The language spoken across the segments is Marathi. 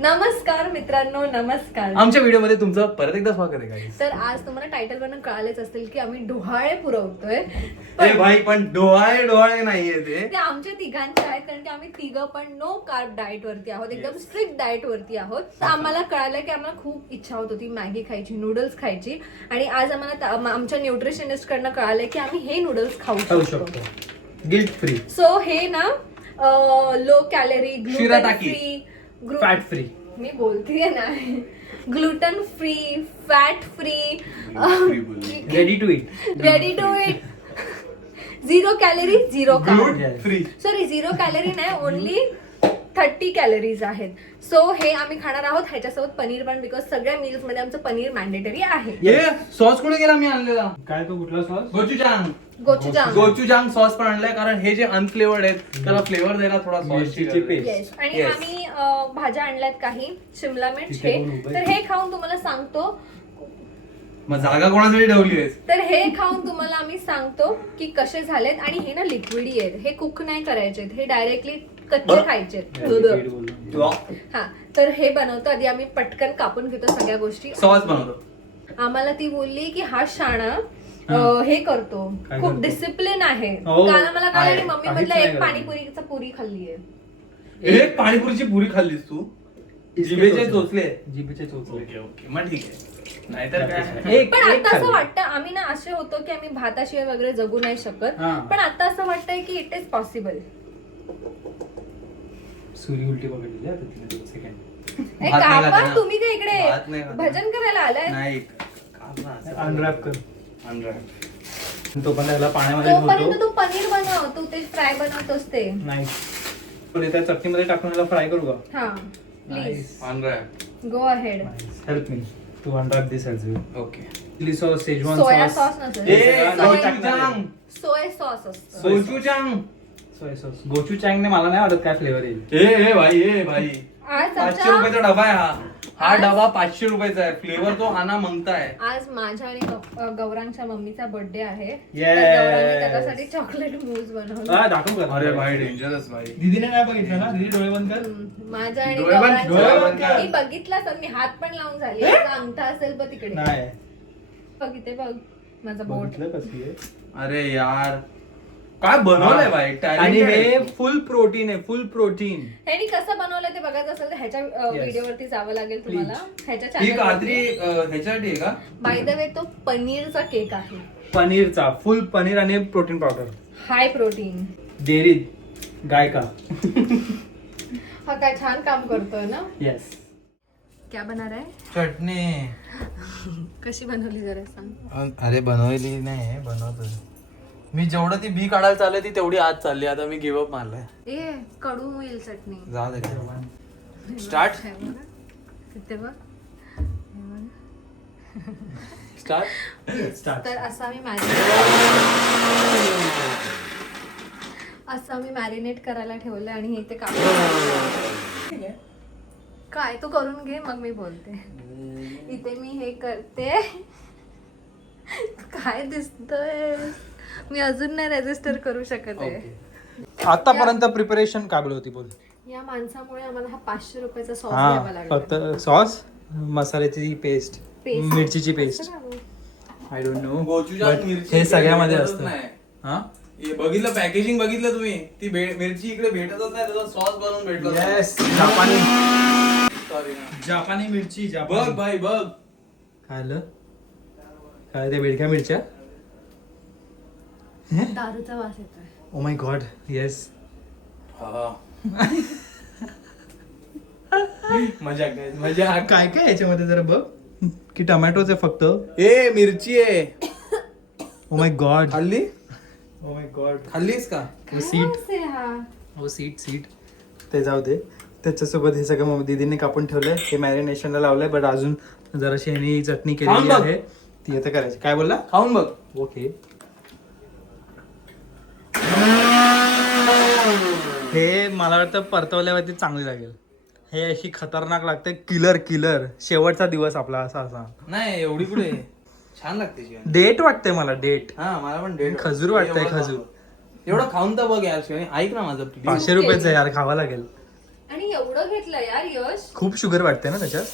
नमस्कार मित्रांनो, नमस्कार. आमच्या व्हिडिओ मध्ये तुमचं परत एकदा स्वागत आहे guys. तर आज तुम्हाला टायटल वरून कळालेच असेल की आम्ही डोहाळे पुरवतोय. ए भाई पण डोहाळे नाहीये ते आमच्या तिघांचे आहेत, कारण की आम्ही तिघं पण नो कार्ब डाएट वरती आहोत, एकदम स्ट्रिक्ट डाएट वरती आहोत. तर आम्हाला कळालं की आम्हाला खूप इच्छा होत होती मॅगी खायची, नूडल्स खायची, आणि आज आम्हाला आमच्या न्यूट्रिशनिस्ट कडनं कळालं की आम्ही हे नूडल्स खाऊ शकतो गिल्ट फ्री. सो हे ना low calorie, gluten free, fat free, मी बोलतीये ना, gluten free, fat free, ready to eat, ready to eat, 0 calorie 0 carb free. Sorry 0 calorie नाही, ओनली 30 कॅलरीज आहेत. सो हे आम्ही खाणार आहोत, ह्याच्यासोबत पनीर पण, बिकॉज सगळ्या मील्स मध्ये आमचं पनीर मॅन्डेटरी आहे. ये सॉस कुठे गेला मी आणलेला? काय तो कुठला सॉस? गोचुजांग सॉस पण आणलाय, कारण हे जे अनफ्लेवर्ड आहेत त्याला फ्लेवर द्यायला थोडा मिरचीची सॉसची paste. येस. आणि आम्ही भाज्या आणल्यात काही, शिमला मिर्च हे. तर हे खाऊन तुम्हाला सांगतो, मग जागा कोणासाठी ठेवली आहेस? तर हे खाऊन तुम्हाला आम्ही सांगतो की कसे झालेत. आणि हे ना लिक्विडी आहेत, हे कुक नाही करायचे, हे डायरेक्टली कच्चे खायचे. हा, तर हे बनवतो आधी आम्ही पटकन कापून घेतो सगळ्या गोष्टी. सॉस बनवतो. आम्हाला ती बोलली की हा शाणा हे करतो, काय खूप करतो? डिसिप्लिन आहे. हो, काल आम्हाला काय, आणि आहे. मम्मी काहीच म्हटलं नाही एक करत. पाणीपुरीचा पुरी खाल्ली आहे. एक पाणीपुरीची पुरी खाल्लीस तू? जिभेचे चोचले. जिभेचे चोचले. ओके ओके, मग ठीक आहे. नाहीतर काय. एक- पण एक आता असं खाल्ली. वाटतं, आम्ही ना असे होतो की आम्ही भाताशिवाय वगैरे जगू नाही शकत, हा. पण आता असं वाटतंय की इट इज पॉसिबल. सूर्य उलटी पकडलेली आहे तिथले 2 सेकंड. ए, भात नाही कापा, खात ना. तुम्ही काय इकडे भात नाही खात ना. भजन करायला आलाय? नाही काप ना, असं. अनरॅप कर. Unwrap. तो पण त्याला पाण्यामध्ये तोपर्यंत घोलतो. तू पनीर बनव, तू ते फ्राय बनवतोस ते. नाही पण त्या चटणीमध्ये टाकून त्याला फ्राय करू का? हा, please Unwrap. Go ahead. Help me to unwrap this as well. Okay. Chilli sauce, schezwan soya sauce, sauce नसेल, ए, सोया- गोचुजांग. सोय सॉस असतं. गोचुजांग. Soya sauce. गोचुचांगने मला नाही आवडत काय फ्लेवर येईल. ए भाई आज 500 आमच्या- रुपयाचा डबा आहे हा. हा आज- डबा 500 रुपयाचा आहे. फ्लेवर तो आना मंगताय. आज माझ्या आणि गौरांगच्या मम्मीचा बर्थडे आहे. Yes. तर गौरांनी त्याच्यासाठी चॉकलेट मूस बनवला. हा, दाखवू का? अरे भाई डेंजरस भाई. दीदीने नाही बघितलं ना? दीदी डोळे बंद कर. माझ्या आणि डोळे बंद गौरांच्या कर. मी बघितला, तर मी हात पण लावून झाली. याचा अंगठा असेल बघ तिकडे, नाही बघ इथे बघ माझा बोट. बघितलं कशी आहे. अरे यार काय बनवलंय भाई. आणि Talented हे आहे. फुल प्रोटीन आहे, फुल प्रोटीन. ह्यानी कसं बनवलं ते बघायचं असेल तर ह्याच्या व्हिडिओवरती जावं लागेल तुम्हाला, ह्याच्या ही कात्री चॅनल. ह्याच्यासाठी आहे का? बाय द वे, तो पनीरचा केक आहे, पनीरचा फुल पनीर आणि protein powder. High protein. Dairy गाय का? हा काय छान काम करतोय ना. येस. क्या बना रहा है? चटणी. कशी बनवली जरा सांग. अरे बनवली नाही, बनवतो मी. जेवढं ती बी काढायला चालली ती तेवढी आज चालली. आता मी गिव्ह अप मारलाय. ए, कडू होईल चटणी. जाऊ दे. स्टार्ट. तिथे बघ. स्टार्ट. तर असं आम्ही मॅरिनेट करायला ठेवलं, आणि इथे कापून काय तू करून घे, मग मी बोलते. इथे मी हे करते. काय दिसतंय, मी अजून नाही रेजिस्टर करू शकत आहे. आतापर्यंत प्रिपरेशन काय होती बोल? या माणसामुळे आम्हाला हा 500 रुपयाचा सॉस द्यावा हा, लागला. फक्त सॉस, मसाल्याची पेस्ट, Paste. मिरचीची paste. I don't know, gochujang but मिरची हे सगळ्यामध्ये भेटतच असतं. नाही. हा, हे बघितलं पॅकेजिंग बघितलं तुम्ही? ती मिरची इकडे भेटतच नाही, त्याचा सॉस बनवून भेटला. येस, जापानी सॉरी ना. जापानी मिरची. बघ भाई बघ. खायलं काय ते बेडक्या मिरच्या. दारूचा वास येतोय. Oh my God, yes. मजा. काय काय याच्यामध्ये जरा बघ, की टोमॅटोच आहे फक्त. ए मिरची आहे. ओ माय गॉड, खाल्ली? Oh my God. खाल्लीस का? काय सीट, वास आहे हा? हो सीट ते जाऊ दे. त्याच्यासोबत हे सगळं मग दीदीने कापून ठेवलंय, हे मॅरिनेशनला लावलंय. बट अजून जराशी ह्यानी चटणी केलेली खाऊन बघ. आहे, ती आता करायची. काय बोलला? खाऊन बघ. ओके. हे मला वाटतं परतवल्यावरती चांगली लागेल. हे अशी खतरनाक लागते. किलर शेवटचा दिवस आपला असा. नाही एवढी कुठे. छान लागते शिवानी. डेट वाटते मला, डेट. हा मला पण डेट खजूर वाटतंय, खजूर. एवढं खाऊन तर बघ यार शिवानी. ऐक ना माझं 500 रुपयाचं यार, खावा लागेल. आणि एवढं घेतलं यार यश. खूप शुगर वाटते ना त्याच्यात.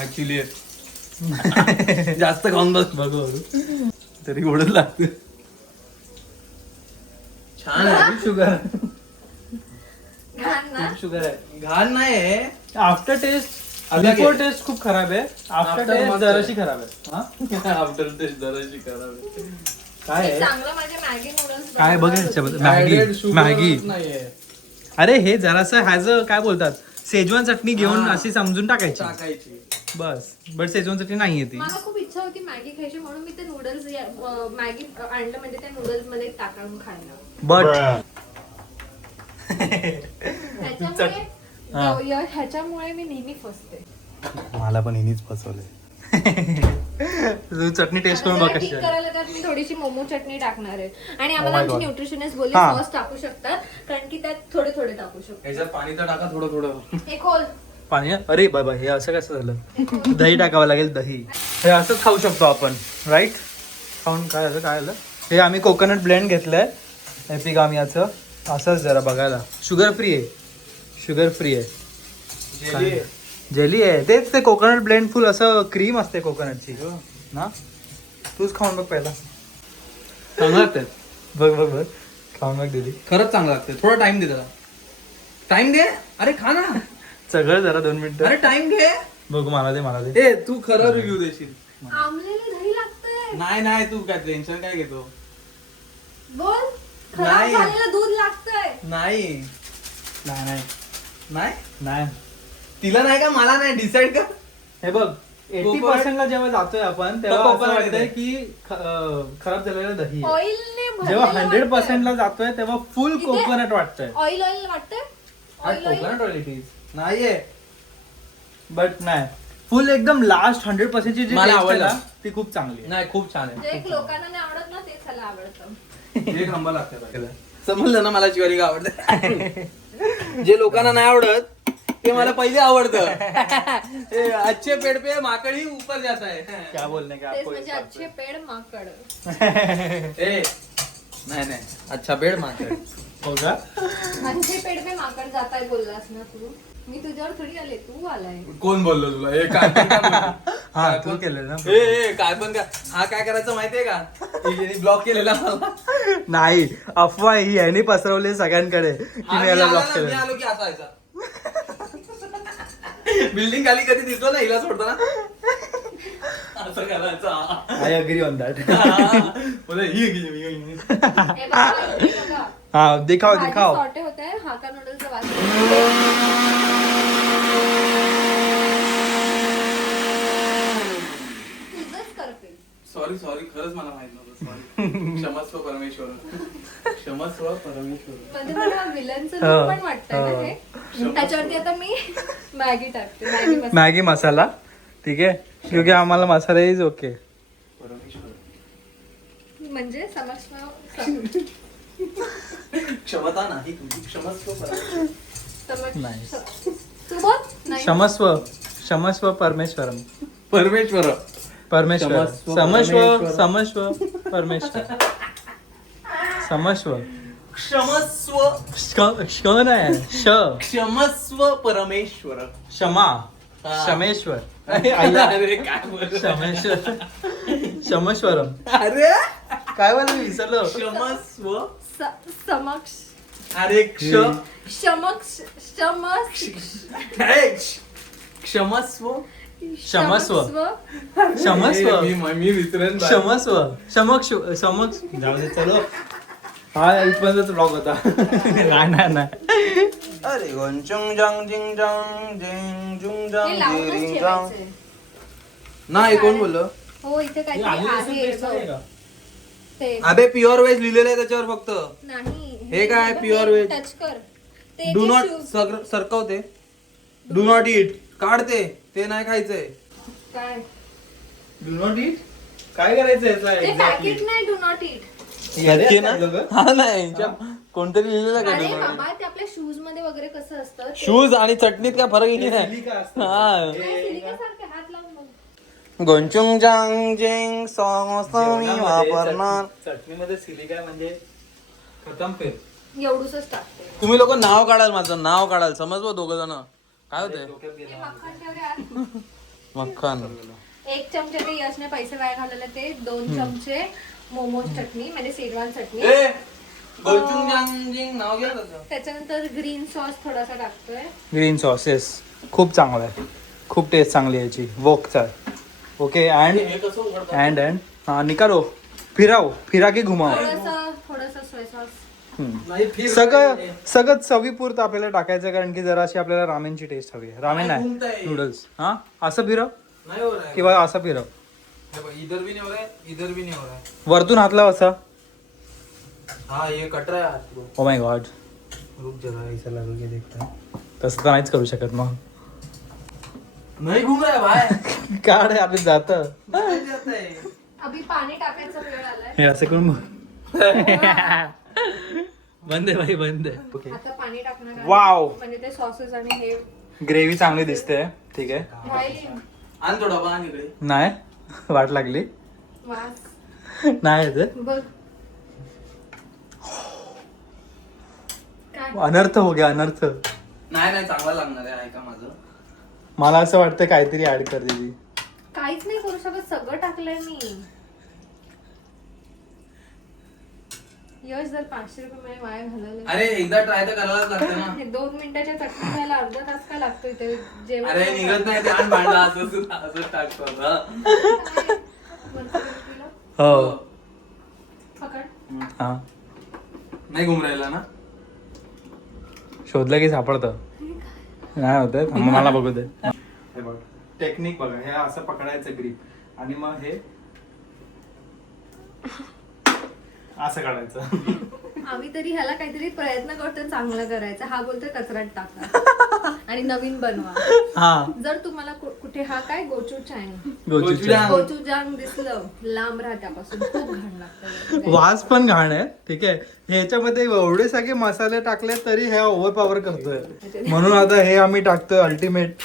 ऍक्च्युली जास्त खाऊन बस बघू तरी गोडच लागते. छान आहे. शुगर घाण ना. शुगर आहे. घाण नाही आफ्टर टेस्ट अलग बिफोर आहे. टेस्ट खूप खराब आहे. आफ्टर After टेस्ट मस्त जराशी खराब आहे. हा? आफ्टर टेस्ट जराशी खराब काय मी आहे चांगलं माझे मॅगी नूडल्स काय बघ ह्याच्यामध्ये? मॅगी मॅगी नाहीये अरे हे जरासं ह्याच काय बोलतात शेजवान चटणी घेऊन हा. अशी समजून टाकायची टाकायची. बस. बट शेजवान चटणी नाहीये ती. मला खूप इच्छा होती मॅगी खायची म्हणून मी ते नूडल्स मॅगी आणलं म्हणजे त्या नूडल्स मध्ये टाकून खायला. बट त्याच्यामुळे ह्याच्यामुळे मी नेहमी फसते. मला पण हिनीच फसवलंय. तू चटणी टेस्ट करून बघ कशी आहे. करायला तर मी थोडीशी मोमो चटणी टाकणार आहे आणि Oh आम्हाला my आमची God. न्यूट्रिशनिस्ट बोलले हा. सॉस टाकू शकतात कारण की त्यात थोडे थोडे टाकू शकतो. ह्याच्यात पाणी तर टाका थोडं थोडं. हे खोल. पाणी अरे बाबा हे असं कसं झालं. दही टाकावं लागेल दही. हे असंच खाऊ शकतो आपण राईट. खाऊन काय झालं काय झालं हे आम्ही कोकोनट ब्लेंड घेतलंय एपिगामियाचं. असंच जरा बघायला शुगर फ्री आहे. शुगर फ्री आहे. जेली आहे तेच ते कोकोनट ब्लेंड फुल असं क्रीम असते कोकोनटची ना. तूच खाऊन बघ पहिला. चांगलं लागतंय. बघ बघ बघ खाऊन बघ दिदी. खरंच चांगलं लागतंय. थोडा टाइम दे त्याला. टाइम दे. अरे खा ना. सगळं जरा 2 मिनिटं. अरे टाइम घे. बघ मला दे. ए तू खरं रिव्ह्यू देशील. आमलेलं दही लागतंय. नाही तू काय टेन्शन काय घेतो. बोल. खराब नाही. झालेलं दूध लागतंय. नाही नाही नाही नाही तिला नाही का मला नाही डिसाइड कर. हे बघ 80% ला जेव्हा जातोय आपण तेव्हा असं कोकोनट वाटतंय आहे. की खराब झालेलं दही आहे. ऑइलने जेव्हा 100% ला जातोय तेव्हा फुल इथे- कोकोनट वाटतंय. ऑइल वाटतंय. Oil coconut oil it is. नाहीये. बट नाही फुल एकदम लास्ट 100% ची जी मला taste आहे आवडलं. ना, ती खूप चांगली आहे. नाही खूप छान जे एक लोकांना नाही आवडत ना तेच ह्याला आवडतं. एक नंबर लागतं. समजलं ना मला शिवाली का आवडते. जे लोकांना नाही आवडत ते मला पहिले आवडतं. ए, अच्छे पेड़ पे माकड़ी ऊपर जाता है. क्या बोलने का तेच आपको म्हणजे इस अच्छे पेड माकड. ए नाही अच्छा पेड़ माकड़. हो का अच्छे पेड पे माकड जाताय बोललास ना तू. मी तुझ्यावर थोडी आले तू आलाय. कोण बोललो तुला? ए काय पण काय बोललो? हा काय तू पण- केलं ना. ए काय पण का हा काय करायचं माहितीये का? ब्लॉक केलेला मला. नाही अफवा ही याने पसरवली सगळ्यांकडे की हा, मी मी याला आला ब्लॉक ना, मी केलं. आलो की असायचा. बिल्डिंग खाली कधी दिसलो ना हिला सोडतो ना असं करायचं. I agree on that. बोले, ही घे, मी घेईन. हे बघा, इथे बघा. हा दिखाव भाजी दिखाव. सॉटे होत आहे हाका नूडल्सचा वास. तुझंच करते. सॉरी खरंच मला माहित नव्हतं. सॉरी. क्षमस्व परमेश्वर. क्षमस्व परमेश्वर. म्हणजे मला विलनचं हो, लूक पण वाटतंय ना हो. हे. त्याच्यावरती आता मी मॅगी टाकते. मॅगी मसाला. मॅगी मसाला ठीक आहे क्योंकि आम्हाला मसाला इज ओके. परमेश्वर. म्हणजे समक्ष क्षमता नाही तुझी. क्षमस्व परमेश्वर. नाही. तू बोल. नाही. क्षमस्व परमेश्वरम. परमेश्वर. परमेश्वर क्षमस्व समस्व परमेश्वर. समस्व परमेश्वर समस्व क्षमस्व. श नाही श क्षमस्व परमेश्वर. क्षमा हा. क्षमेश्वर अरे काय बोलतो? क्षमेश्वर क्षमेश्वरम अरे काय बोल विसरलो. क्षमस्व. समक्ष अरे क्षमक्ष क्षमस्व. क्षमस्व क्षमस्व मी विसरेन बाई. क्षमस्व समक्ष समक्ष जाऊ दे चलो. हा इथपर्यंत ब्लॉग होता. नाही अरे गोंचुंग जंग जिंग जंग जिंग जुंग हे जंग लावूनच जिरिंग जंग. ठेवायचंय. नाही कोण बोललो? हो इथे काहीतरी आहे बघ. ते अबे प्युअर वेज लिहिलेलं आहे त्याच्यावर फक्त. नाही हे काय pure veg? टच कर. ते डू जे नॉट shoes- सरकवते. डू नॉट इट काढते. ते नाही खायचंय. काय डू नॉट ईट काय करायचं ते पॅकेट नाही डू नॉट ईट. हा नाही कोणतरी लिहिलेलं अरे का? बाबा ते आपल्या शूज मध्ये वगैरे कसं असतं ते- शूज आणि चटणीत काय फरक आहे की नाही? सिलिका असतं. हा. काय सिलिकासारखे हात लावून बघ. गोंचुंग जांग जिंग सॉंग मी वापरणार. चटणीमध्ये सिलिका म्हणजे खतम फिर एवढूसच टाकते. तुम्ही लोक नाव काढाल, माझं नाव काढाल, समजलो दोघं जण. काय होते हे मक्खन ठेव रे यार. मक्खन? 1 चमचे ते यशने पैसे वाया घालवले ते, 2 चमचे मोमोज चटणी म्हणजे शेजवान चटणी, ए, गोचुंग नाव घ्या त्याचं. त्याच्यानंतर ग्रीन सॉस थोडासा टाकतोय. ग्रीन सॉस येस, खूप चांगला आहे, खूप टेस्ट चांगली आहे याची, वोकचा आहे. ओके अँड हे कसं उघडतं? अँड हा निकालो, फिराव, फिरा की घुमाव. थोडंसं सोय सॉस. नाही, फिर सगळं चवीपुरतं आपल्याला टाकायचं, कारण की जरा अशी आपल्याला रामेनची टेस्ट हवी आहे. रामेन नाही, आहे घुमतंय. नूडल्स. हा असं फिरव नाही हो रहा है. किंवा असं फिरव, हे बघ, इधर भी नहीं हो रहा है, इधर भी नहीं हो रहा है. वरतून हात लाव असा. हाँ ये कट रहा है हाथ को. ओ माय गॉड, रुक जरा, ऐसा लग के देखता है. तसं तर नाहीच करू शकत मग. नहीं घूम रहा है भाई. काढ आहे, आपलं जात नहीं जाता है. अभि पाणी टाकायचा वेळ आलाय. हे असं करून बंद आहे भाई, बंद आहे. ओके, आता पाणी टाकणार आहे. वाव, म्हणजे ते सॉसेस आणि हे ग्रेव्ही चांगली दिसते. ठीक आहे, राहिली. आण थोडा बा, आण इकडे. नाही वाट लागली वास नाही येते. बघ काय अनर्थ हो गया, अनर्थ. नाही नाही, चांगला लागणार आहे, ऐका माझं. मला असं वाटतं काहीतरी ऍड कर दीदी. काहीच नाही करू शकत, सगळं टाकलंय मी. यश जर 500 रुपये माझे वाया घालवले. अरे एकदा ट्राय तर करायलाच लागतं ना. हे 2 मिनिटाच्या चटणी खायला अर्धा तास का लागतो इथे जेवण. अरे निघत नाही ते, आण भांडा, असंच टाकतो ना. वरचं केलं. हो पकड. हा, नाही घुम राहिला ना. शोधलं की सापडतं. नाही होत, मला बघू दे. हे बघ टेक्निक बघा, हे असं पकडायचं ग्रीप, आणि मग हे असं काढायचं. आम्ही तरी ह्याला काहीतरी प्रयत्न करतो चांगला करायचा. हा बोलतोय कचऱ्यात टाका आणि नवीन बनवा. हा, जर तुम्हाला कुठे हा काय गोचूचांग गोचुचांग. गोचूचांग दिसलं, लांब राहा त्यापासून, खूप घाण लागतं. वास पण घाण आहे. ठीक आहे, ह्याच्यामध्ये एवढे सगळे मसाले टाकले तरी हे ओव्हर पॉवर करतोय. म्हणून आता हे आम्ही टाकतोय ultimate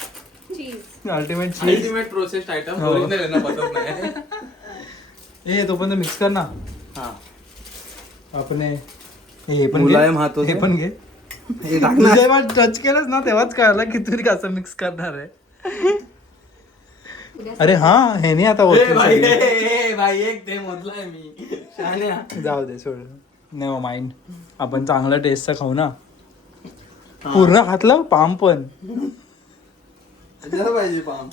cheese. Ultimate processed item. हो. ओरिजिनल आहे ना, बसत नाही. हे तोपर्यंत मिक्स कर ना. हा, आपण हे पण मुलायम घे. हात हे पण घे. हे टाक तू ना. जेव्हा टच केलंस ना तेव्हाच कळलं की तू कसं मिक्स करणार आहे. अरे हा, हे नाही आता ए भाई, होत. ए भाई, एक ते मोजलाय मी. शहाण्या. जाऊ दे, सोड, नेव्हर माइंड. आपण चांगलं टेस्टचं खाऊ ना. पूर्ण घातलं पाम पण. कशाला पाहिजे पाम?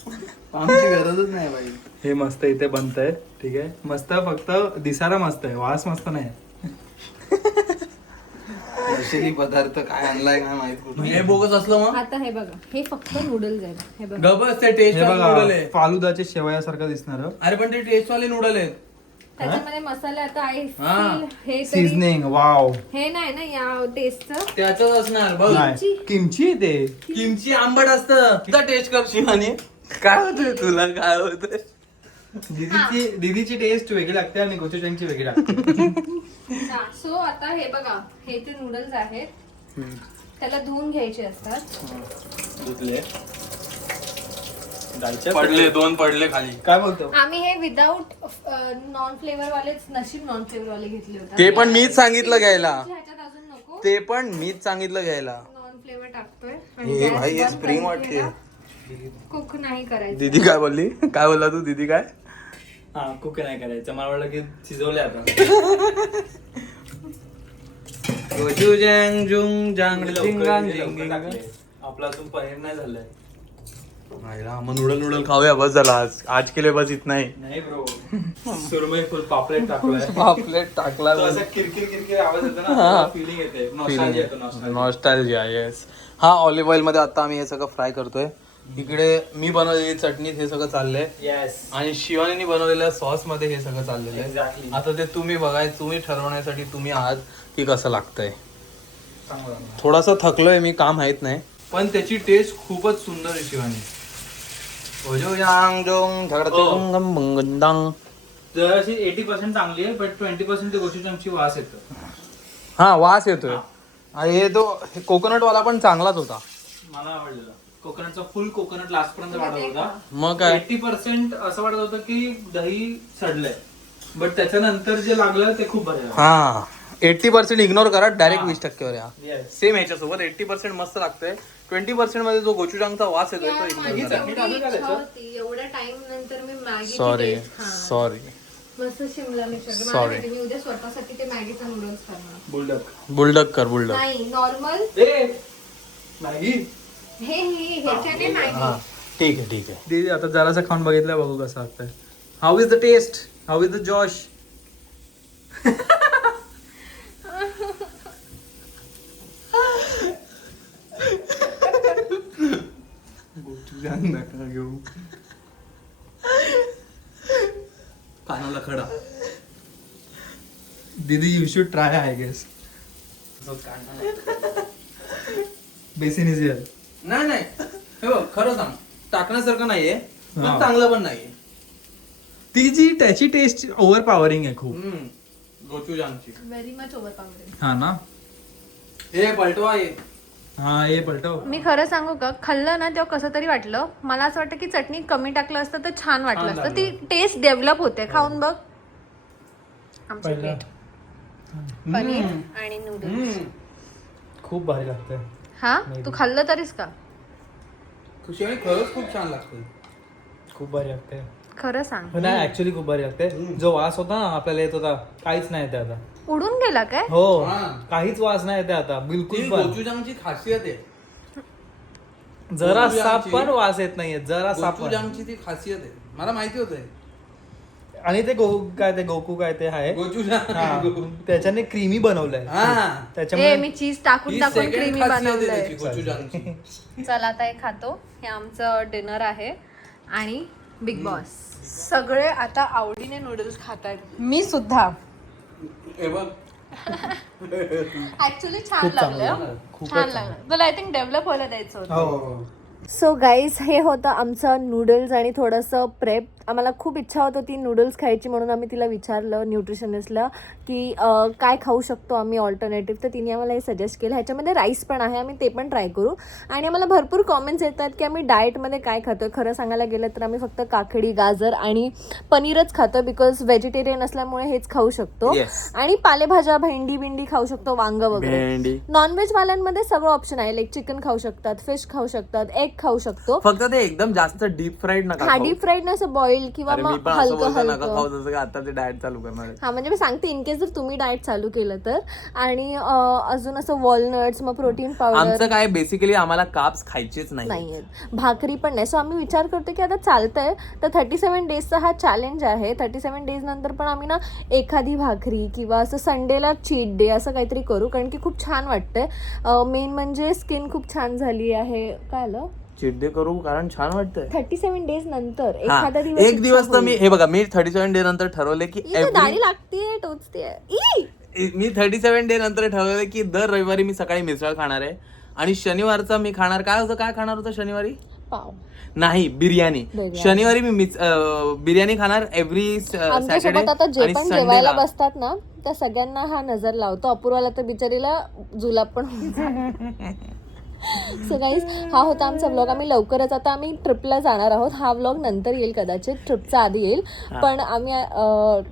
पामची गरजच नाही भाई. हे मस्त इथे बनतंय. ठीक आहे, मस्त, फक्त दिसायला मस्त आहे, वास मस्त नाही. नैसर्गिक पदार्थ काय आणलाय काय माहित. हे बोगस असलं मग आता हे बघा, हे फक्त नूडल्स आहेत. हे बघा, गबस ते टेस्ट हे नूडल बघा, आहे. फालुदाचे शेवयासारखं दिसणार. अरे पण ते टेस्ट वाले नूडल आहेत. त्याच्यामध्ये मसाले आता आहे. हा. हे तरी सीझनिंग, वाव. हे नाही ना या टेस्टचं. त्याच असणार बघ. नाही, किमची ते. किमची आंबट असतं. टेस्ट कर शिवानी. काय होतंय तुला, काय होतंय? दीदीची टेस्ट वेगळी लागते आणि गोचुचांची वेगळी लागते. सो आता हे बघा, हे ते नूडल्स आहेत, त्याला धुवून घ्यायचे असतात. पडले, 2 पडले खाली. काय बोलतो? आम्ही हे विदाऊट नॉन फ्लेवर वालेच, नशीब नॉन फ्लेवर वाले घेतले होते. ते पण मीच सांगितलं घ्यायला. ह्याच्यात अजून नको, ते पण मीच सांगितलं घ्यायला. नॉन फ्लेवर टाकतोय. हे भाई, हे स्प्रिंग वाटते. कुक नाही करायचं. दीदी काय बोलली? काय बोलला तू? दीदी काय? हा, कुक नाही करायचं. मला वाटलं की शिजवले आता. आपला अजून पनीर नाही झालंय. मग नूडल खाऊया, बस झाला. आज केले बस इथं नाही. नाही ब्रो, सुरमई फुल पापलेट टाकलाय. पापलेट टाकला. तो असा किरकिर किरकिर आवाज येतो ना, फिलिंग येते, नॉस्टॅल्जिया येतो, नॉस्टॅल्जिया. Nostalgia, yes. हा, ऑलिव्ह ऑइल मध्ये आता आम्ही हे सगळं फ्राय करतोय. इकडे मी बनवलेली चटणीत हे सगळं चाललंय, येस. आणि शिवानीने बनवलेल्या सॉस मध्ये हे सगळं चाललेलं आहे. Exactly. आता ते तुम्ही बघाय, तुम्ही ठरवण्यासाठी तुम्ही आहात की कसं लागतंय. चांगलं. थोडासा थकलोय मी, काम माहित नाही, पण त्याची टेस्ट खूपच सुंदर आहे शिवानी. जराशी 80% चांगली आहे, बट 20% ते गोचुचांची वास येतो. हा, वास येतोय. हे तो कोकोनट वाला पण चांगलाच होता. मला आवडलेला कोकोनटचा, फुल कोकोनट लास्ट पर्यंत वाटत होता. मग काय, 80% असं वाटत होतं की दही सडलंय, बट त्याच्यानंतर जे लागलं ते खूप बरं झालं. हा, 80% इग्नोर करा, डायरेक्ट 20% वर या. सेम ह्याच्यासोबत 80% मस्त लागतंय. 20% मध्ये जो गोचुजांगचा वास येतोय तो यार, ignore माझी करा. एवढी इच्छा होती, एवढ्या टाइम नंतर मी मॅगीची सॉरी टेस्ट खाणार. सॉरी. मस्त शिमला मिरची. मला Sorry. माहिती, मी उद्या स्वतःसाठी ते मॅगीचा नूडल्स करणार. बुलडक कर बुलडक. नाही नॉर्मल मॅगी ह्याच्याने मॅगी. हा ठीक आहे ठीक आहे. दीदी आता जरासा खाऊन बघितलं, बघू कसं लागतंय. How is the taste, how is the josh. घेऊ कानाला खडा. Didi you should try I guess. Basin is here. नाही नाही हे बघ खरं सांग, टाकण्यासारखं नाहीये पण हा. चांगलं पण नाहीये. ती जी त्याची टेस्ट ओव्हर पॉवरिंग आहे खूप. गोचुजांगची व्हेरी मच ओव्हर पावडर. हा ना. हे पलटवा आहे. हा ये पलटव. मी खरं सांगू का, खाल्लं ना तेव्हा कसं तरी वाटलं. मला असं वाटतं की चटणी कमी टाकलं असतं तर छान वाटलं असतं. ती टेस्ट डेव्हलप होते. खाऊन बघ. आमचं पहिलं. plate. पनीर आणि नूडल्स. खूप भारी लागतंय. हा तू खाल्लं तरीस का? शिवाय खरंच खूप छान लागतं. खूप भारी लागतंय. खरं सांग. नाही ऍक्च्युली खूप भारी लागते. जो वास होता ना आपल्याला येत होता, काहीच नाही येते आता. उडून गेला काय? हो हा. काहीच वास नाही येते आता ती बिलकुल पण. गोचुजांगची खासियत आहे. जरा गोचुजांगची- साप पण वास येत नाहीये, जरा साप पण. गोचुजांगची ती खासियत आहे, मला माहिती होतं. आणि ते काय ते गोकू काय ते आहे गोचुजांग हा, त्याच्याने क्रीमी बनवलंय. हा. त्याच्यामुळे मी चीज टाकून ही टाकून सेकंड क्रीमी खासियत आहे बनवलंय. त्याची गोचुजांगची. चला आता हे खातो. हे आमचं डिनर आहे आणि बिग बॉस सगळे आता आवडीने नूडल्स खातात. मी सुद्धा. हे बघ ऍक्च्युली छान खूप चांगलं लागलं. लागलं. खूपच छान चांगलं. लागलं. तुला आय थिंक डेव्हलप व्हायला द्यायचं होतं. हो. सो गाईज हे होतं आमचं नूडल्स आणि थोडंसं प्रेप. आम्हाला खूप इच्छा होत होती नूडल्स खायची, म्हणून आम्ही तिला विचारलं न्यूट्रिशनिस्टला की काय खाऊ शकतो आम्ही ऑल्टरनेटिव्ह. तर तिने आम्हाला हे सजेस्ट केलं. ह्याच्यामध्ये राईस पण आहे, आम्ही ते पण ट्राय करू. आणि आम्हाला भरपूर कॉमेंट्स येतात की आम्ही डाएटमध्ये काय खातो. खरं सांगायला गेलं तर आम्ही फक्त काकडी, गाजर आणि पनीरच खातो, बिकॉज व्हेजिटेरियन असल्यामुळे हेच खाऊ शकतो. Yes. आणि पालेभाज्या, भेंडी खाऊ शकतो, वांग वगैरे. नॉनव्हेज वाल्यांमध्ये सगळं ऑप्शन आहे. लाईक चिकन खाऊ शकतात, फिश खाऊ शकतात, एग खाऊ शकतो. फक्त ते एकदम जास्त डीप फ्राईड नका हा डीप फ्राईड ना, असं बॉइल्ड किंवा अरे मी मग पण असं हलकं बोलतो नका हलकं. खाऊ, जसं की आता ते डाएट चालू करणार आहे. हा म्हणजे मी सांगते इन केस जर तुम्ही डाएट चालू केलं तर. आणि अजून असं वॉलनट्स, मग प्रोटीन पावडर आमचं काय बेसिकली आम्हाला काप्स खायचेच नाही. नाहीये, भाकरी पण नाही. सो आम्ही विचार करतो की आता चालतंय तर 37 डेजचा हा चॅलेंज आहे. 37 डेज नंतर पण आम्ही ना एखादी भाकरी किंवा असं संडेला चीट डे असं काहीतरी करू, कारण की खूप छान वाटतंय. मेन म्हणजे स्किन खूप छान झाली आहे. काय आलं चिड्डे करू कारण छान वाटतंय. 37 डेज नंतर हा, एखादा दिवस एक दिवस तर मी हे बघा, मी 37 डे नंतर ठरवले की दाढी लागते टोचते. मी 37 डे नंतर ठरवले की दर रविवारी मी सकाळी मिसळ खाणार आहे. आणि शनिवारचा मी खाणार काय खाणार होतं शनिवारी? पाव. नाही, बिर्याणी. शनिवारी मी बिर्याणी खाणार एव्हरी आमच्यासोबत आता जे पण जेवायला बसतात ना त्या सगळ्यांना हा नजर लावतो. अपूर्वाला तर बिचारीला जुलाब पण होऊन. सो गाईज हा होता आमचा व्लॉग. आम्ही लवकरच आता आम्ही ट्रिपला जाणार आहोत. हा व्लॉग नंतर येईल, कदाचित ट्रिपचा आधी येईल. पण आम्ही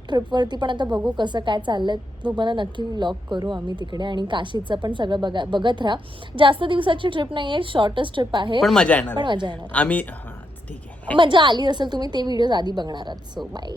ट्रिपवरती पण आता बघू कसं काय चाललंय. तुम्हाला नक्की व्लॉग करू आम्ही तिकडे. आणि काशीचं पण सगळं बघत राहा. जास्त दिवसाची ट्रिप नाहीये, शॉर्टच ट्रिप आहे, पण मजा येणार. आम्ही ठीक आहे. मजा आली असेल तुम्ही ते व्हिडिओ आधी बघणार आहात. So bye.